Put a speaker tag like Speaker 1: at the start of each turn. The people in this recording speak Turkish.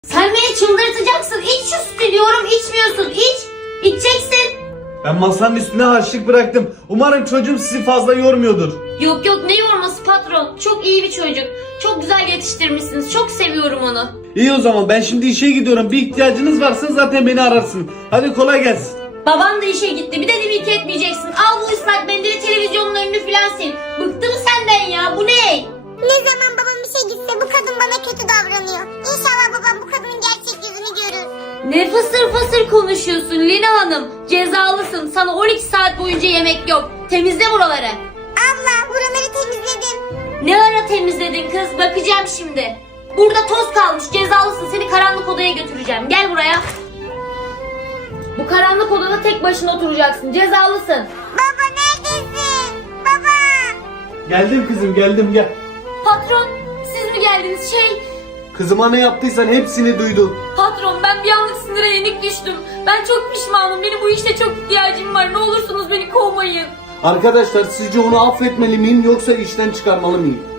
Speaker 1: Sen beni çıldırtacaksın. İç şu sütü diyorum, içmiyorsun. İç. İçeceksin.
Speaker 2: Ben masanın üstüne harçlık bıraktım. Umarım çocuğum sizi fazla yormuyordur.
Speaker 1: Yok yok, ne yorması patron. Çok iyi bir çocuk. Çok güzel yetiştirmişsiniz. Çok seviyorum onu.
Speaker 2: İyi o zaman ben şimdi işe gidiyorum. Bir ihtiyacınız varsa zaten beni ararsın. Hadi kolay gelsin.
Speaker 1: Babam da işe gitti. Bir de limit etmeyeceksin. Al bu ıslak mendili, televizyonun önünü filan sil. Bıktım senden ya. Bu ne?
Speaker 3: Ne zaman babam işe gitse bu kadın bana kötü davranıyor. İnşallah babam bu kadının gerçek yüzünü görür.
Speaker 1: Ne fısır fısır konuşuyorsun Lina Hanım. Cezalısın. Sana 12 saat boyunca yemek yok. Temizle buraları.
Speaker 3: Abla buraları temizledim.
Speaker 1: Ne ara temizledin kız? Bakacağım şimdi. Burada toz kalmış. Cezalısın. Seni karanlık odaya götüreceğim. Gel buraya. Bu karanlık odada tek başına oturacaksın. Cezalısın.
Speaker 3: Baba neredesin? Baba.
Speaker 2: Geldim kızım geldim gel.
Speaker 1: Patron, siz mi geldiniz?
Speaker 2: Kızıma ne yaptıysan hepsini duydum.
Speaker 1: Patron, ben bir anlık sinire yenik düştüm. Ben çok pişmanım. Benim bu işte çok ihtiyacım var. Ne olursunuz beni kovmayın.
Speaker 2: Arkadaşlar sizce onu affetmeli miyim yoksa işten çıkarmalı mıyım?